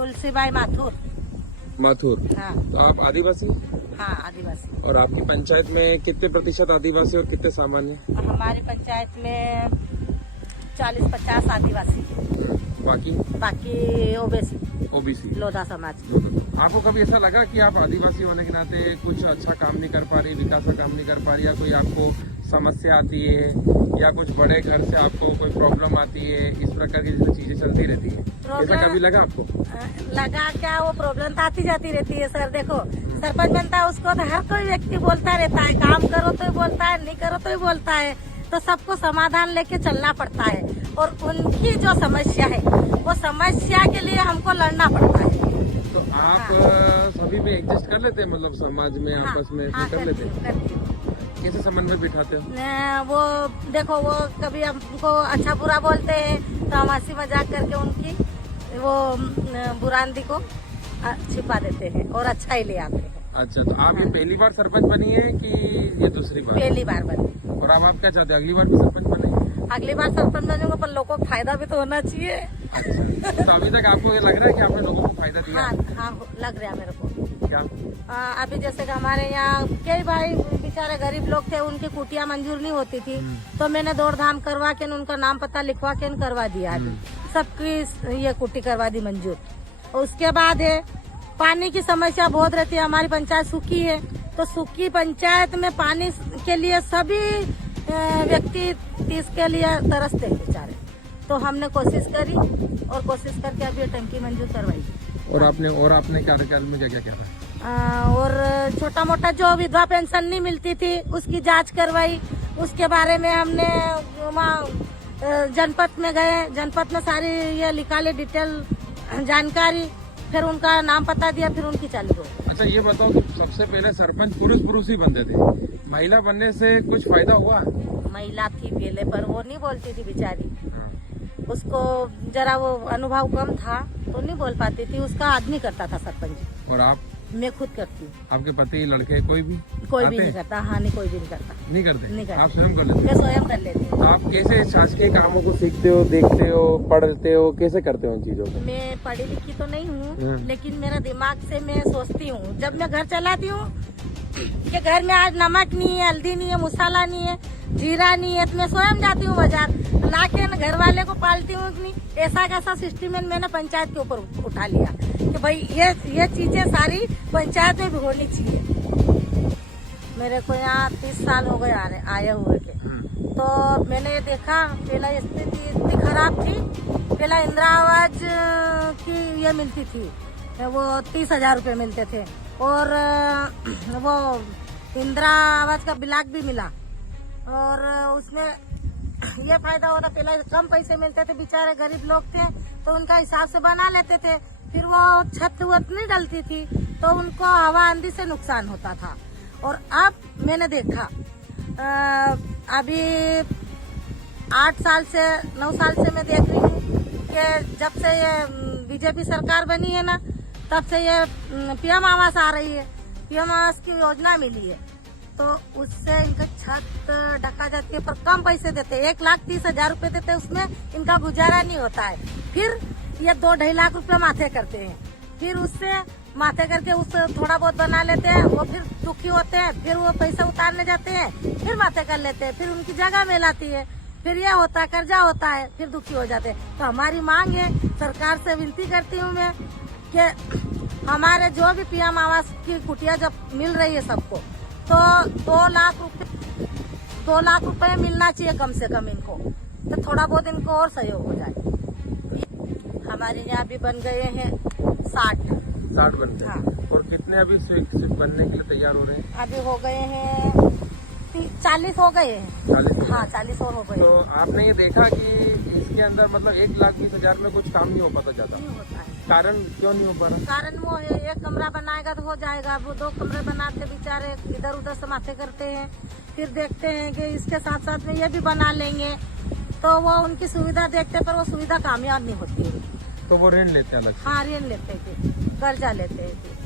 तुलसीबाई माथुर। माथुर। हाँ तो आप आदिवासी? हाँ आदिवासी। और आपकी पंचायत में कितने प्रतिशत आदिवासी और कितने सामान्य? हमारी पंचायत में 40-50 आदिवासी, बाकी ओबीसी ओबीसी। लोधा समाज। आपको कभी ऐसा लगा कि आप आदिवासी होने के नाते कुछ अच्छा काम नहीं कर पा रही, विकास का काम नहीं कर पा रही, या कोई आपको समस्या आती है, या कुछ बड़े घर से आपको कोई प्रॉब्लम आती है, इस प्रकार की जैसे चीजें चलती रहती है, ऐसा कभी लगा आपको? लगा क्या, वो प्रॉब्लम तो आती जाती रहती है सर। देखो सरपंच बनता है उसको तो हर कोई व्यक्ति बोलता रहता है, काम करो तो ही बोलता है, नहीं करो तो ही बोलता है। तो सबको समाधान लेके चलना पड़ता है, और उनकी जो समस्या है वो समस्या के लिए हमको लड़ना पड़ता है। तो आप सभी में एडजस्ट कर लेते हैं, मतलब समाज में आपस में कर लेते हैं? कैसे समन्वय बिठाते हो? वो देखो, वो कभी हमको अच्छा बुरा बोलते हैं तो हम हंसी मजाक करके उनकी वो बुरांदी को छिपा देते हैं और अच्छा ही ले आते हैं। अच्छा, तो आप ये पहली बार सरपंच बनी है कि ये दूसरी बार? पहली बार बनी। और अब आप क्या चाहते हैं, अगली बार भी सरपंच बने? अगली बार सरपंच बनूंगा, पर लोगों को फायदा भी तो होना चाहिए। अच्छा, तो अभी तक आपको ये लग रहा है कि आपने लोगों को फायदा दिया? हाँ लग रहा है मेरे को। क्या? अभी जैसे कि हमारे यहाँ कई भाई बेचारे गरीब लोग थे, उनकी कुटिया मंजूर नहीं होती थी, तो मैंने दौड़ धाम करवा के उनका नाम पता लिखवा के करवा दिया। सबकी ये कुटी करवा दी मंजूर। और उसके बाद है पानी की समस्या बहुत रहती है, हमारी पंचायत सूखी है, तो सूखी पंचायत में पानी के लिए सभी व्यक्ति इसके लिए तरसते हैं बेचारे। तो हमने कोशिश करी और कोशिश करके अभी टंकी मंजूर करवाई। और आपने कार्यकाल में क्या क्या किया? और छोटा मोटा जो विधवा पेंशन नहीं मिलती थी उसकी जांच करवाई। उसके बारे में हमने वहाँ जनपद में गए, जनपद में सारी ये निकाले डिटेल जानकारी, फिर उनका नाम पता दिया, फिर उनकी चालू हो। अच्छा, ये बताओ कि सबसे पहले सरपंच पुरुष ही बनते थे, महिला बनने से कुछ फायदा हुआ? महिला थी पहले, पर वो नहीं बोलती थी बेचारी, उसको जरा वो अनुभव कम था तो नहीं बोल पाती थी। उसका आदमी करता था सरपंच। और आप? मैं खुद करती हूँ। आपके पति, लड़के, कोई भी नहीं करता? हाँ नहीं, कोई भी नहीं करता। नहीं करते? नहीं करते। आप स्वयं कर लेते? मैं स्वयं कर लेती हूँ। आप कैसे शासकीय कामों को सीखते हो, देखते हो, पढ़ते हो, कैसे करते हो इन चीजों को? मैं पढ़ी लिखी तो नहीं हूँ, लेकिन मेरा दिमाग से मैं सोचती हूँ। जब मैं घर चलाती हूँ कि घर में आज नमक नहीं है, हल्दी नहीं है, मसाला नहीं है, जीरा नहीं है, तो मैं स्वयं जाती हूँ बाजार ला के घर वाले को पालती हूँ कि नहीं। ऐसा कैसा सिस्टम मैंने पंचायत के ऊपर उठा लिया कि भाई ये चीजें सारी पंचायत में भी होनी चाहिए। मेरे को यहाँ 30 साल हो गए आए हुए के, तो मैंने ये देखा पहला स्थिति इतनी खराब थी। पहला इंदिरा आवास की ये मिलती थी, वो 30,000 रुपये मिलते थे, और वो इंदिरा आवास का ब्लॉक भी मिला, और उसमें ये फायदा होता। पहले कम पैसे मिलते थे, बेचारे गरीब लोग थे तो उनका हिसाब से बना लेते थे, फिर वो छत वत नहीं डलती थी तो उनको हवा आंधी से नुकसान होता था। और अब मैंने देखा अभी 8 साल से 9 साल से मैं देख रही हूँ कि जब से ये बीजेपी सरकार बनी है ना, तब से ये पीएम आवास आ रही है, पीएम आवास की योजना मिली है, तो उससे इनका छत ढका जाती है, पर कम पैसे देते हैं। 1,30,000 रुपए देते हैं, उसमें इनका गुजारा नहीं होता है। फिर ये 2-2.5 लाख रुपए माथे करते हैं, फिर उससे माथे करके उससे थोड़ा बहुत बना लेते हैं, वो फिर दुखी होते हैं, फिर वो पैसे उतारने जाते हैं, फिर माथे कर लेते हैं, फिर उनकी जगह मिलाती है, फिर ये होता है, कर्जा होता है, फिर दुखी हो जाते हैं। तो हमारी मांग है, सरकार से विनती करती हूँ मैं कि हमारे जो भी पीएम आवास की कुटिया जब मिल रही है सबको, तो 2 लाख रुपए मिलना चाहिए कम से कम इनको, तो थोड़ा बहुत इनको और सहयोग हो जाए। हमारे यहाँ भी बन गए हैं 60 बनते हैं। हाँ। और कितने अभी बनने के लिए तैयार हो रहे हैं? अभी हो गए हैं 40 हो गए हैं। 40? हाँ 40 और हो गए। तो आपने ये देखा कि इसके अंदर मतलब 1,20,000 में कुछ काम नहीं हो पाता ज्यादा? नहीं होता है। कारण क्यों नहीं हो पा रहा? कारण वो है, 1 कमरा बनाएगा तो हो जाएगा, वो 2 कमरे बनाते बेचारे इधर उधर से माथे करते हैं, फिर देखते हैं कि इसके साथ साथ में ये भी बना लेंगे, तो वो उनकी सुविधा देखते, पर वो सुविधा कामयाब नहीं होती है, तो वो ऋण लेते हैं अलग से? हाँ ऋण लेते थे, कर्जा लेते थे।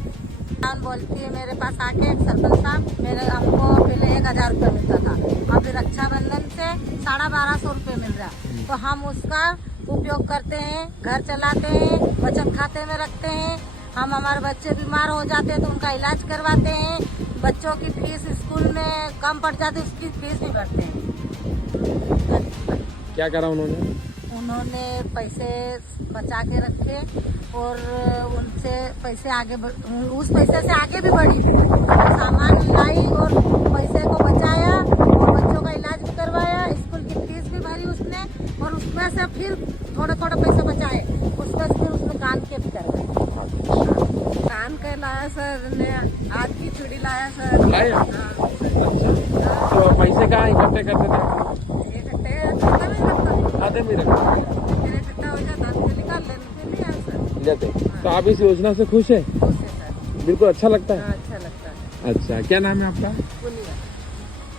बोलती है मेरे पास आके सरपंच साहब, मेरे हमको पहले 1,000 रुपये मिलता था, अभी रक्षाबंधन से 1,250 रुपये मिल रहा, तो हम उसका उपयोग करते हैं, घर चलाते हैं, बचत खाते में रखते हैं। हम हमारे बच्चे बीमार हो जाते हैं तो उनका इलाज करवाते हैं। बच्चों की फीस स्कूल में कम पड़ जाती है, उसकी फीस भी भरते हैं। क्या करा उन्होंने? उन्होंने पैसे बचा के रखे और उनसे पैसे उस पैसे से आगे भी बढ़ी, सामान लाई और पैसे को बचाया और बच्चों का इलाज भी करवाया, स्कूल की फीस भी भरी उसने और उसमें से फिर थोड़ा थोड़ा पैसे बचाए, उसमें से फिर उसने कान के भी करवाए। कान के लाया सर ने, आज की चूड़ी लाया सर। लाया? तो पैसे कहाँ इकट्ठे करते थे? खाते में रखते लेते। तो आप इस योजना से खुश है? खुश है सर। बिल्कुल अच्छा लगता है। अच्छा लगता है। अच्छा, क्या नाम है आपका?